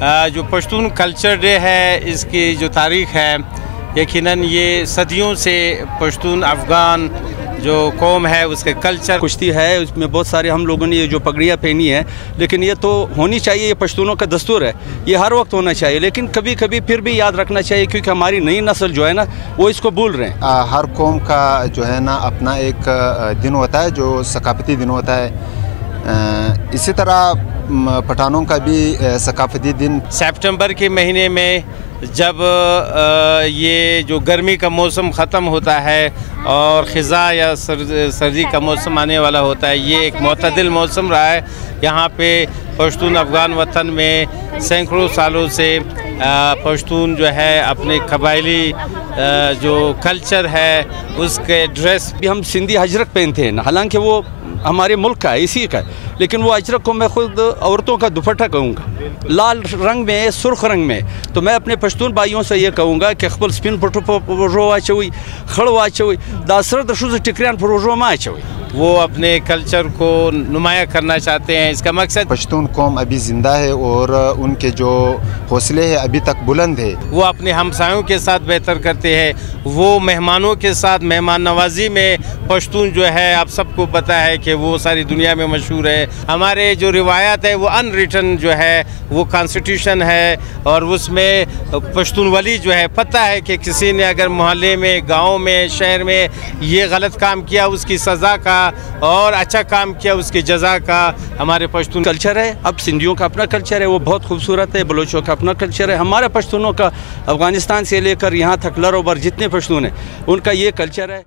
جو Pashtun culture day ہے اس کی جو تاریخ ہے یقیناً یہ صدیوں سے پشتون افغان جو قوم ہے اس کے کلچر کشتی ہے، اس میں بہت سارے ہم لوگوں نے یہ جو پگڑیاں پہنی ہیں، لیکن یہ تو ہونی چاہیے، یہ پشتونوں کا دستور ہے، یہ ہر وقت ہونا چاہیے، لیکن کبھی کبھی پھر بھی یاد رکھنا چاہیے کیونکہ ہماری نئی نسل جو ہے نا وہ اس کو بھول رہے ہیں۔ ہر قوم کا جو ہے نا اپنا ایک دن ہوتا ہے جو ثقافتی دن ہوتا ہے، اسی طرح پٹھانوں کا بھی ثقافتی دن سپٹمبر کے مہینے میں جب یہ جو گرمی کا موسم ختم ہوتا ہے اور خزاں یا سردی کا موسم آنے والا ہوتا ہے، یہ ایک معتدل موسم رہا ہے یہاں پہ پشتون افغان وطن میں سینکڑوں سالوں سے پشتون جو ہے اپنے قبائلی جو کلچر ہے اس کے ڈریس بھی ہم سندھی اجرک پہنتے ہیں، حالانکہ وہ ہمارے ملک کا ہے، اسی کا ہے، لیکن وہ اجرک کو میں خود عورتوں کا دوپٹہ کہوں گا، لال رنگ میں، سرخ رنگ میں، تو میں اپنے پشتون بھائیوں سے یہ کہوں گا کہ خپل سپین پٹو رو اچوئی خڑو اچوئی داسر دشوز ٹکریان پھر رو ما اچوئی۔ وہ اپنے کلچر کو نمایاں کرنا چاہتے ہیں، اس کا مقصد پشتون قوم ابھی زندہ ہے اور ان کے جو حوصلے ہیں ابھی تک بلند ہے۔ وہ اپنے ہمسایوں کے ساتھ بہتر کرتے ہیں، وہ مہمانوں کے ساتھ مہمان نوازی میں پشتون جو ہے آپ سب کو پتہ ہے کہ وہ ساری دنیا میں مشہور ہے۔ ہمارے جو روایات ہے وہ ان ریٹن جو ہے وہ کانسٹیٹیوشن ہے، اور اس میں پشتون ولی جو ہے پتہ ہے کہ کسی نے اگر محلے میں، گاؤں میں، شہر میں یہ غلط کام کیا اس کی سزا کا، اور اچھا کام کیا اس کی جزا کا ہمارے پشتون کلچر ہے۔ اب سندھیوں کا اپنا کلچر ہے، وہ بہت خوبصورت ہے، بلوچوں کا اپنا کلچر ہے، ہمارے پشتونوں کا افغانستان سے لے کر یہاں تک لروبر جتنے پشتون ہیں ان کا یہ کلچر ہے۔